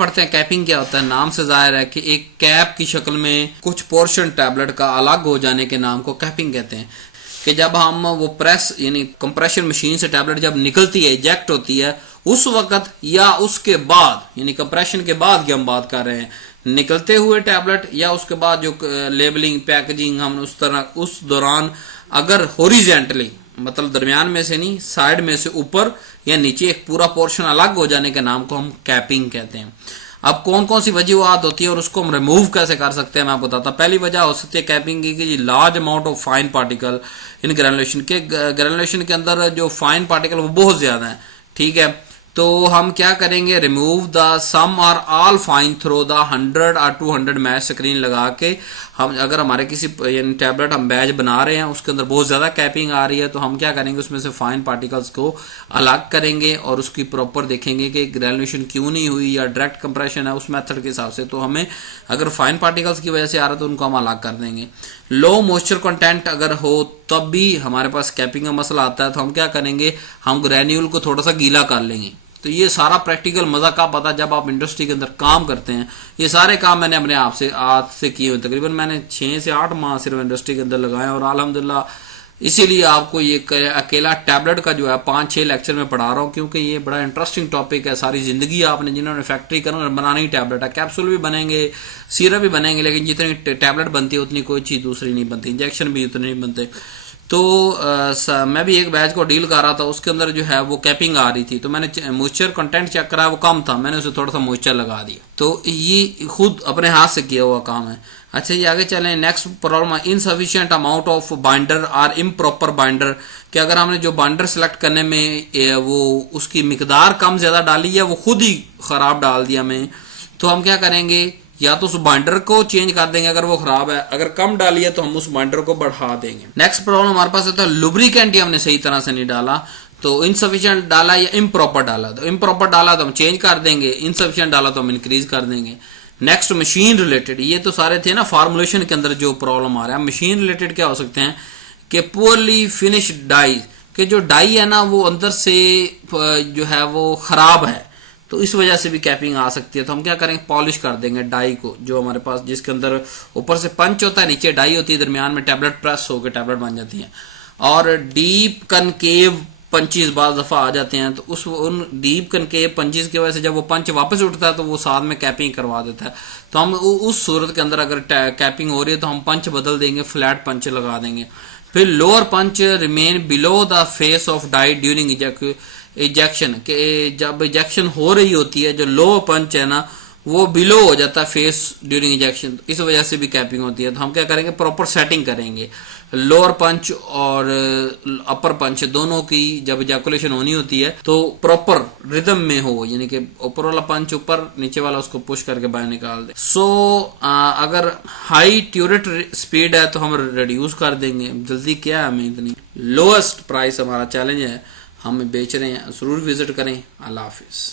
पढ़ते हैं कैपिंग क्या होता है। नाम से जाहिर है कि एक कैप की शक्ल में कुछ पोर्शन टैबलेट का अलग हो जाने के नाम को कैपिंग कहते हैं। कि जब हम वो प्रेस यानी कंप्रेशन मशीन से टैबलेट जब निकलती है, इजेक्ट होती है, उस वक्त या उसके बाद, यानी कंप्रेशन के बाद की हम बात कर रहे हैं, निकलते हुए टैबलेट या उसके बाद जो लेबलिंग पैकेजिंग हम उस तरह उस दौरान अगर हॉरिजेंटली मतलब दरमियान में से नहीं, साइड में से ऊपर या नीचे एक पूरा पोर्शन अलग हो जाने के नाम को हम कैपिंग कहते हैं। अब कौन कौन सी वजूहत होती है और उसको हम रिमूव कैसे कर सकते हैं मैं आपको बताता। पहली वजह हो सकती है कैपिंग की कि large amount of fine particle in granulation के, ग्रेनुलेशन के अंदर जो फाइन पार्टिकल वो बहुत ज्यादा है, ठीक है। तो हम क्या करेंगे, रिमूव द सम और ऑल फाइन थ्रो द 100 और 200 मैच स्क्रीन लगा के हम अगर हमारे किसी टैबलेट हम बैच बना रहे हैं उसके अंदर बहुत ज्यादा कैपिंग आ रही है तो हम क्या करेंगे, उसमें से फाइन पार्टिकल्स को अलग करेंगे और उसकी प्रॉपर देखेंगे कि ग्रेनुलेशन क्यों नहीं हुई या डायरेक्ट कंप्रेशन है उस मेथड के हिसाब से। तो हमें अगर फाइन पार्टिकल्स की वजह से आ रहा है तो उनको हम अलग कर देंगे। लो मॉइस्चर कंटेंट अगर हो तब भी हमारे पास कैपिंग का मसला आता है तो हम क्या करेंगे, हम ग्रेन्यूल को थोड़ा सा गीला कर लेंगे। तो ये सारा प्रैक्टिकल मजा कब आता है, जब आप इंडस्ट्री के अंदर काम करते हैं। ये सारे काम मैंने अपने आप से आज से किए हुए, तकरीबन मैंने 6 से 8 माह सिर्फ इंडस्ट्री के अंदर लगाए और अल्हम्दुलिल्लाह इसीलिए आपको ये अकेला टैबलेट का जो है 5-6 लेक्चर में पढ़ा रहा हूँ क्योंकि ये बड़ा इंटरेस्टिंग टॉपिक है। सारी जिंदगी आपने जिन्होंने फैक्ट्री करना बनानी टैबलेट है, कैप्सूल भी बनेंगे, सिरप भी बनेंगे, लेकिन जितनी टैबलेट बनती है उतनी कोई चीज दूसरी नहीं बनती, इंजेक्शन भी उतने नहीं बनते। तो मैं भी एक बैच को डील कर रहा था, उसके अंदर जो है वो कैपिंग आ रही थी तो मैंने मॉइस्चर कंटेंट चेक करा, वो कम था, मैंने उसे थोड़ा सा मॉइस्चर लगा दिया। तो ये खुद अपने हाथ से किया हुआ काम है। अच्छा ये आगे चलें, नेक्स्ट प्रॉब्लम है इनसफिशिएंट अमाउंट ऑफ बाइंडर और इम्प्रॉपर बाइंडर। कि अगर हमने जो बाइंडर सेलेक्ट करने में वो उसकी मिकदार कम ज्यादा डाली है, वो खुद ही खराब डाल दिया हमें, तो हम क्या करेंगे, या तो उस बाइंडर को चेंज कर देंगे अगर वो खराब है, अगर कम डाली है तो हम उस बाइंडर को बढ़ा देंगे। नेक्स्ट प्रॉब्लम हमारे पास होता है लुब्रिकेंट ही हमने सही तरह से नहीं डाला, तो इनसफिशिएंट डाला या इम्प्रॉपर डाला। तो इम्प्रॉपर डाला तो हम चेंज कर देंगे, इनसफिशिएंट डाला तो हम इंक्रीज कर देंगे। नेक्स्ट मशीन रिलेटेड, ये तो सारे थे ना फार्मुलेशन के अंदर जो प्रॉब्लम आ रहा है। मशीन रिलेटेड क्या हो सकते हैं कि पुअरली फिनिश्ड डाई, कि जो डाई है ना वो अंदर से जो है वो खराब है, तो इस वजह से भी कैपिंग आ सकती है। तो हम क्या करेंगे, पॉलिश कर देंगे डाई को, जो हमारे पास जिसके अंदर ऊपर से पंच होता है, नीचे डाई होती है, दरमियान में टैबलेट प्रेस होकर टैबलेट बन जाती है। और डीप कनकेव पंचेस बाज दफा आ जाते हैं, तो उन डीप कनकेव पंचेस की वजह से जब वो पंच वापस उठता है तो वो साथ में कैपिंग करवा देता है। तो हम उस सूरत के अंदर अगर कैपिंग हो रही है तो हम पंच बदल देंगे, फ्लैट पंच लगा देंगे। फिर lower punch remain below the face of die during ejection, के जब इजेक्शन हो रही होती है जो लो पंच है ना वो बिलो हो जाता है फेस ड्यूरिंग इजेक्शन, इस वजह से भी कैपिंग होती है। तो हम क्या करेंगे, प्रॉपर सेटिंग करेंगे लोअर पंच और अपर पंच दोनों की जब इजैकुलेशन होनी होती है तो प्रॉपर रिदम में हो, यानी कि ऊपर वाला पंच ऊपर, नीचे वाला उसको पुश करके बाहर निकाल दे। अगर हाई ट्यूरेट स्पीड है तो हम रिड्यूस कर देंगे, जल्दी क्या है हमें इतनी। लोएस्ट प्राइस हमारा चैलेंज है, हम बेच रहे हैं, जरूर विजिट करें। अल्लाह हाफिज।